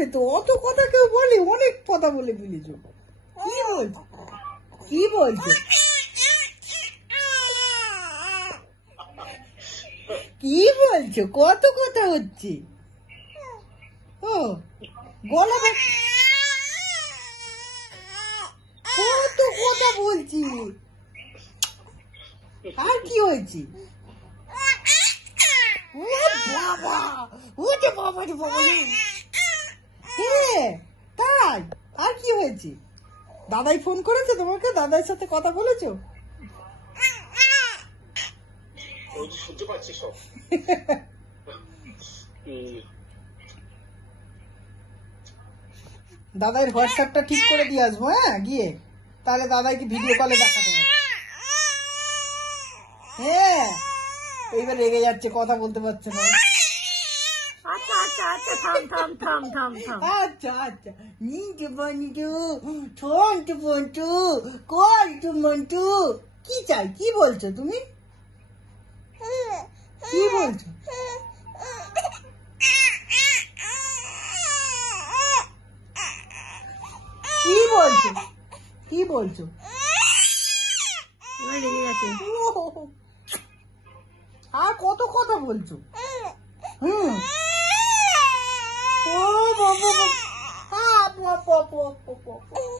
বলবে তো, অত কথা কেউ বলে? অনেক কথা বলে ফেলেছ। কি বলছো? কি বলছো? কি বলছো? কত কথা হচ্ছে। ও গলা কত কথা বলছি। আর কি হয়েছে? ও বাবা, ও যে বাবা রে বাবা রে। হ্যাঁ তাই? আর কি হয়েছে? দাদাই ফোন করেছে তোমাকে? দাদার সাথে কথা বলেছো? শুনতে পাচ্ছি সব। দাদার হোয়াটসঅ্যাপটা ঠিক করে দিয়ে আসবো, হ্যাঁ গিয়ে, তাহলে দাদাইকে ভিডিও কলে দেখাতে হবে। হ্যাঁ এইবার রেগে যাচ্ছে, কথা বলতে পারছে না। আচ্ছা আচ্ছা আচ্ছা, থাম থাম থাম থাম থাম। আচ্ছা আচ্ছা, নিচে বন্ধু, ঠন্টু বন্ধু, কলটু মন্টু। কি চাই? কি বলছো তুমি? কি বলছো? কি বলছো? কি বলছো? রেগে গেছে। আর কত কথা বলছো? হুম। ও বাবা বাবা।